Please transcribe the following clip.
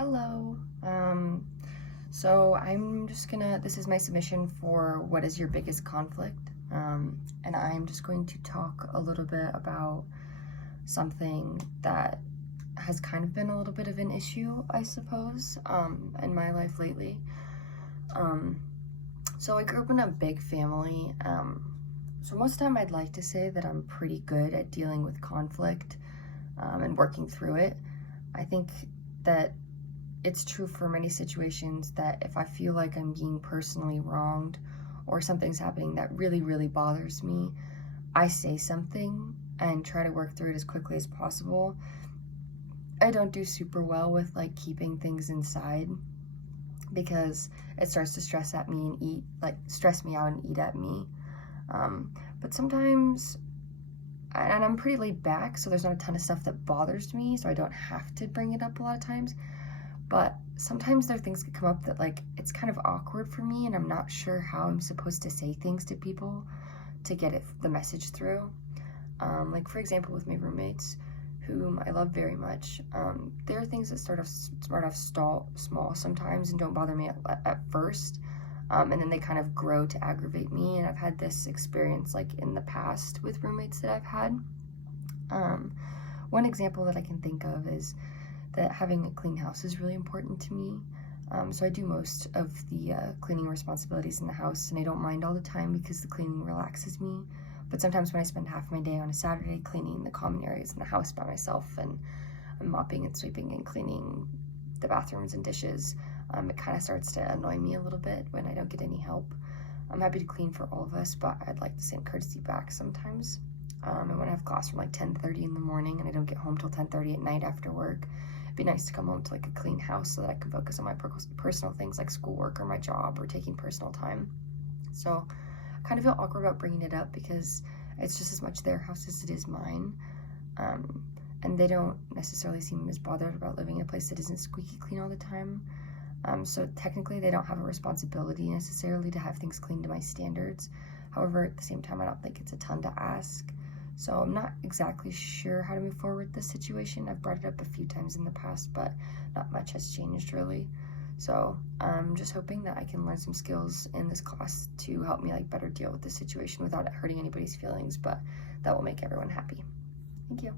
Hello. So I'm just this is my submission for what is your biggest conflict? And I'm just going to talk a little bit about something that has kind of been a little bit of an issue, I suppose, in my life lately. Um, so I grew up in a big family. So most of the time I'd like to say that I'm pretty good at dealing with conflict, and working through it. I think that it's true for many situations that if I feel like I'm being personally wronged or something's happening that really, really bothers me, I say something and try to work through it as quickly as possible. I don't do super well with like keeping things inside because it starts to stress me out and eat at me. But sometimes, and I'm pretty laid back, so there's not a ton of stuff that bothers me, so I don't have to bring it up a lot of times. But sometimes there are things that come up that it's kind of awkward for me, and I'm not sure how I'm supposed to say things to people to get the message through. Like for example, with my roommates, whom I love very much, there are things that start off small sometimes and don't bother me at first, and then they kind of grow to aggravate me. And I've had this experience in the past with roommates that I've had. One example that I can think of is that having a clean house is really important to me. So I do most of the cleaning responsibilities in the house, and I don't mind all the time because the cleaning relaxes me. But sometimes when I spend half my day on a Saturday cleaning the common areas in the house by myself, and I'm mopping and sweeping and cleaning the bathrooms and dishes, it kind of starts to annoy me a little bit when I don't get any help. I'm happy to clean for all of us, but I'd like the same courtesy back sometimes. And when I have class from 10:30 in the morning and I don't get home till 10:30 at night after work, it'd be nice to come home to a clean house so that I can focus on my personal things like schoolwork or my job or taking personal time. So I kind of feel awkward about bringing it up because it's just as much their house as it is mine. And they don't necessarily seem as bothered about living in a place that isn't squeaky clean all the time. So technically they don't have a responsibility necessarily to have things clean to my standards. However, at the same time, I don't think it's a ton to ask. So I'm not exactly sure how to move forward with this situation. I've brought it up a few times in the past, but not much has changed really. So I'm just hoping that I can learn some skills in this class to help me better deal with this situation without hurting anybody's feelings, but that will make everyone happy. Thank you.